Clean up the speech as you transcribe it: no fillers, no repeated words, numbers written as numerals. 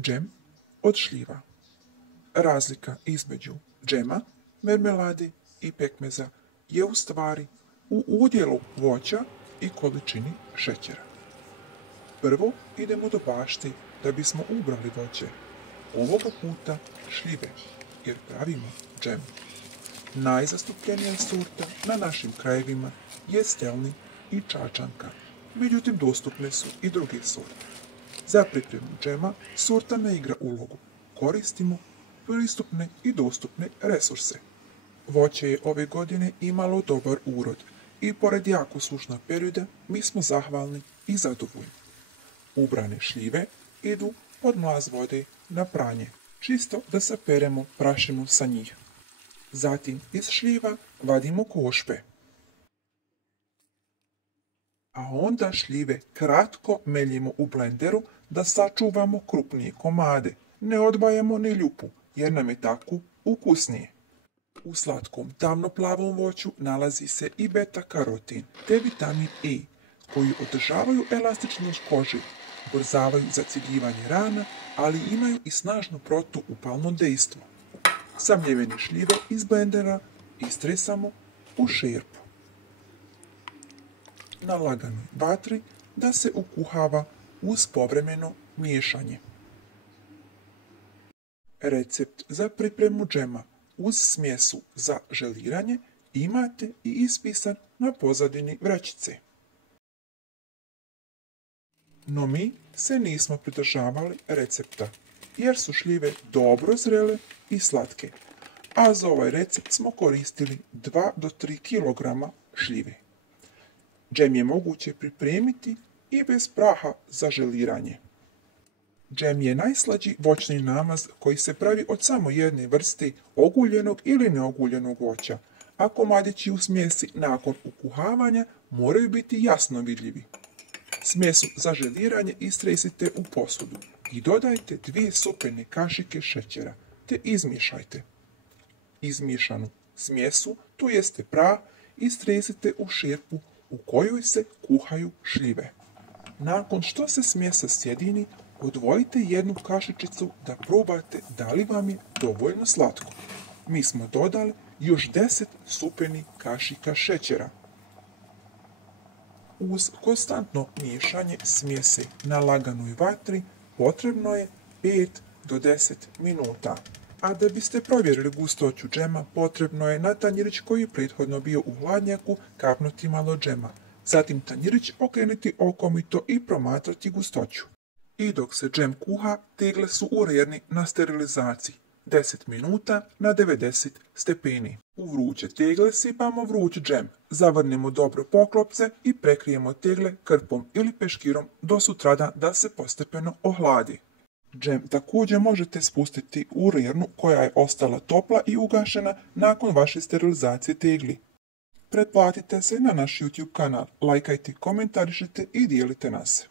Džem od šljiva. Razlika između džema, mermelade i pekmeza je u stvari u udjelu voća i količini šećera. Prvo idemo do bašte da bismo ubrali voće. Ovoga puta šljive, jer pravimo džem. Najzastupljenija sorta na našim krajevima je stelni i čačanka, međutim dostupne su i druge sorte. Za pripremu džema sorta ne igra ulogu. Koristimo pristupne i dostupne resurse. Voće je ove godine imalo dobar urod i pored jako sušnog perioda mi smo zahvalni i zadovoljni. Ubrane šljive idu pod mlaz vode na pranje, čisto da saperemo prašinu sa njih. Zatim iz šljiva vadimo košpe. A onda šljive kratko meljimo u blenderu da sačuvamo krupnije komade. Ne odvajamo ni ljupu, jer nam je tako ukusnije. U slatkom tamnoplavom voću nalazi se i beta-karotin te vitamin E, koji održavaju elastičnost kože, ubrzavaju zacjeljivanje rana, ali imaju i snažno protuupalno dejstvo. Samljevene šljive iz blendera istresamo u šerpu. Na laganoj vatri da se ukuhava uz povremeno miješanje. Recept za pripremu džema uz smjesu za želiranje imate i ispisan na pozadini vrećice. No mi se nismo pridržavali recepta, jer su šljive dobro zrele i slatke, a za ovaj recept smo koristili 2 do 3 kg šljive. Džem je moguće pripremiti i bez praha za želiranje. Džem je najslađi voćni namaz koji se pravi od samo jedne vrste oguljenog ili neoguljenog voća, a komadići u smjesi nakon ukuhavanja moraju biti jasno vidljivi. Smjesu za želiranje istresite u posudu i dodajte 2 sopene kašike šećera te izmiješajte. Izmiješanu smjesu, to jeste prah, istresite u šerpu u kojoj se kuhaju šljive. Nakon što se smjesa sjedini, odvojite jednu kašičicu da probate da li vam je dovoljno slatko. Mi smo dodali još 10 supenih kašika šećera. Uz konstantno miješanje smjese na laganoj vatri potrebno je 5 do 10 minuta. A da biste provjerili gustoću džema, potrebno je na tanjirić koji je prethodno bio u hladnjaku kapnuti malo džema. Zatim tanjirić okrenuti okomito i promatrati gustoću. I dok se džem kuha, tegle su u rerni na sterilizaciji. 10 minuta na 90 stepeni. U vruće tegle sipamo vruć džem. Zavrnemo dobro poklopce i prekrijemo tegle krpom ili peškirom do sutradan da se postepeno ohladi. Džem također možete spustiti u rernu koja je ostala topla i ugašena nakon vaše sterilizacije tegli. Pretplatite se na naš YouTube kanal, lajkajte, komentarišite i dijelite nas.